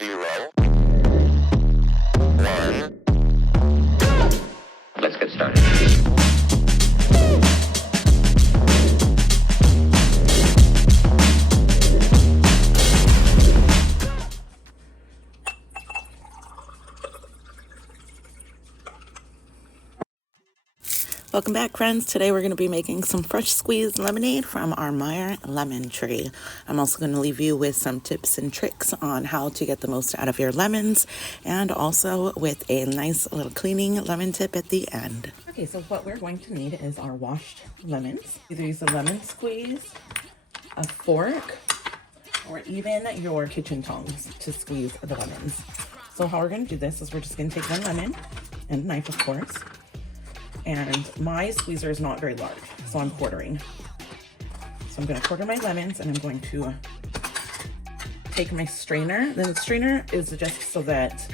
0, 1. Let's get started. Welcome back, friends. Today we're going to be making some fresh squeezed lemonade from our Meyer lemon tree. I'm also going to leave you with some tips and tricks on how to get the most out of your lemons, and also with a nice little cleaning lemon tip at the end. Okay, so what we're going to need is our washed lemons. Either use a lemon squeeze, a fork, or even your kitchen tongs to squeeze the lemons. So how we're going to do this is we're just going to take one lemon and a knife, of course. And my squeezer is not very large, so I'm quartering. So I'm going to quarter my lemons, and I'm going to take my strainer. Then the strainer is just so that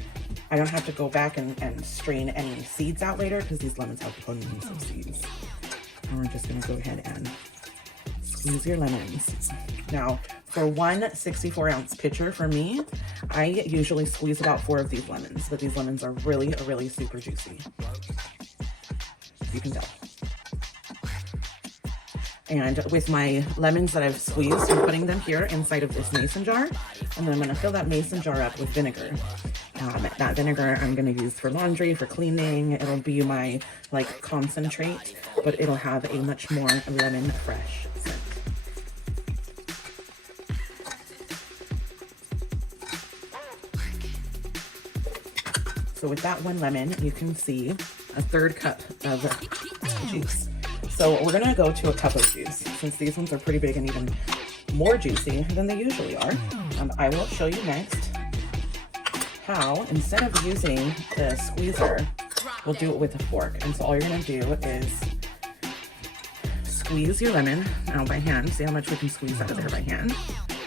I don't have to go back and strain any seeds out later, because these lemons have tons of seeds. And we're just going to go ahead and squeeze your lemons. Now, for one 64-ounce pitcher for me, I usually squeeze about 4 of these lemons, but these lemons are really super juicy. You can tell. And with my lemons that I've squeezed, I'm putting them here inside of this mason jar, and then I'm going to fill that mason jar up with vinegar. That vinegar I'm going to use for laundry, for cleaning. It'll be my like concentrate, but it'll have a much more lemon fresh scent. So with that one lemon, you can see a 1/3 cup of juice. So we're gonna go to a cup of juice, since these ones are pretty big and even more juicy than they usually are. I will show you next how, instead of using the squeezer, we'll do it with a fork. And so all you're gonna do is squeeze your lemon out by hand. See how much we can squeeze out of there by hand.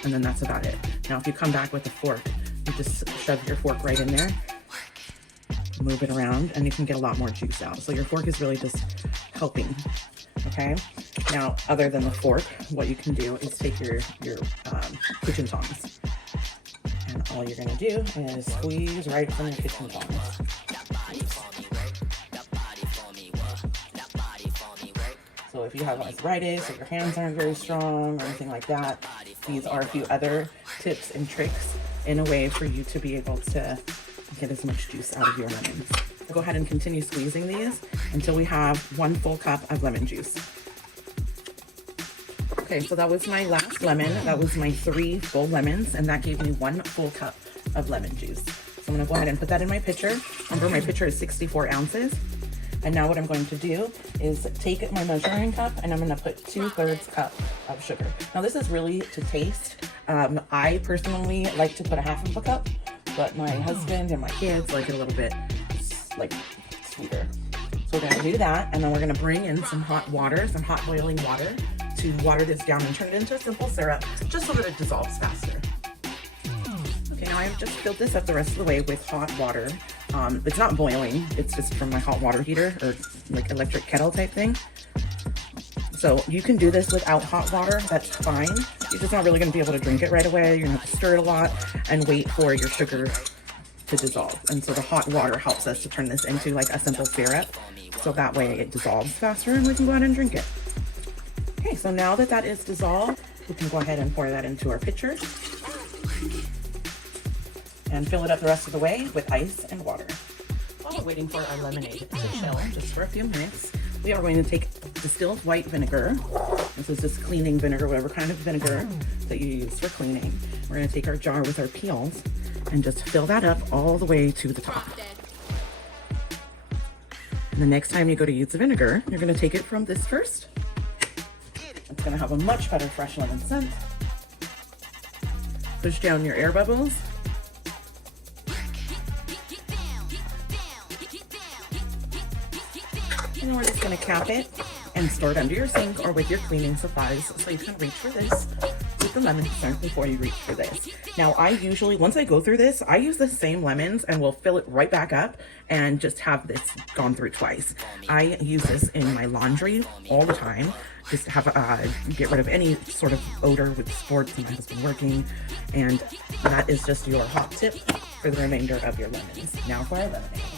And then that's about it. Now if you come back with a fork, you just shove your fork right in there, move it around, and you can get a lot more juice out. So your fork is really just helping. Okay, now other than the fork, what you can do is take your kitchen tongs, and all you're gonna do is squeeze right from your kitchen tongs. So if you have arthritis, or your hands aren't very strong or anything like that, these are a few other tips and tricks in a way for you to be able to get as much juice out of your lemons. So go ahead and continue squeezing these until we have 1 full cup of lemon juice. Okay, so that was my last lemon. That was my 3 full lemons, and that gave me 1 full cup of lemon juice. So I'm gonna go ahead and put that in my pitcher. Remember, my pitcher is 64 ounces. And now what I'm going to do is take my measuring cup, and I'm gonna put 2/3 cup of sugar. Now this is really to taste. I personally like to put 1/2 of a cup, but my husband and my kids like it a little bit like sweeter. So we're gonna do that, and then we're gonna bring in some hot water, some hot boiling water, to water this down and turn it into a simple syrup, just so that it dissolves faster. Okay, now I've just filled this up the rest of the way with hot water. It's not boiling, it's just from my hot water heater, or like electric kettle type thing. So you can do this without hot water, that's fine. You're just not really gonna be able to drink it right away. You're gonna have to stir it a lot and wait for your sugar to dissolve. And so the hot water helps us to turn this into like a simple syrup. So that way it dissolves faster and we can go ahead and drink it. Okay, so now that that is dissolved, we can go ahead and pour that into our pitcher and fill it up the rest of the way with ice and water. While we're waiting for our lemonade to chill just for a few minutes, we are going to take distilled white vinegar. This is just cleaning vinegar, whatever kind of vinegar that you use for cleaning. We're going to take our jar with our peels and just fill that up all the way to the top. And the next time you go to use the vinegar, you're going to take it from this first. It's going to have a much better fresh lemon scent. Push down your air bubbles. And then we're just going to cap it and store it under your sink or with your cleaning supplies so you can reach for this with the lemon scent before you reach for this. Now, I usually, once I go through this, I use the same lemons and will fill it right back up and just have this gone through twice. I use this in my laundry all the time, just to have get rid of any sort of odor with sports and my husband working. And that is just your hot tip for the remainder of your lemons. Now for our lemonade.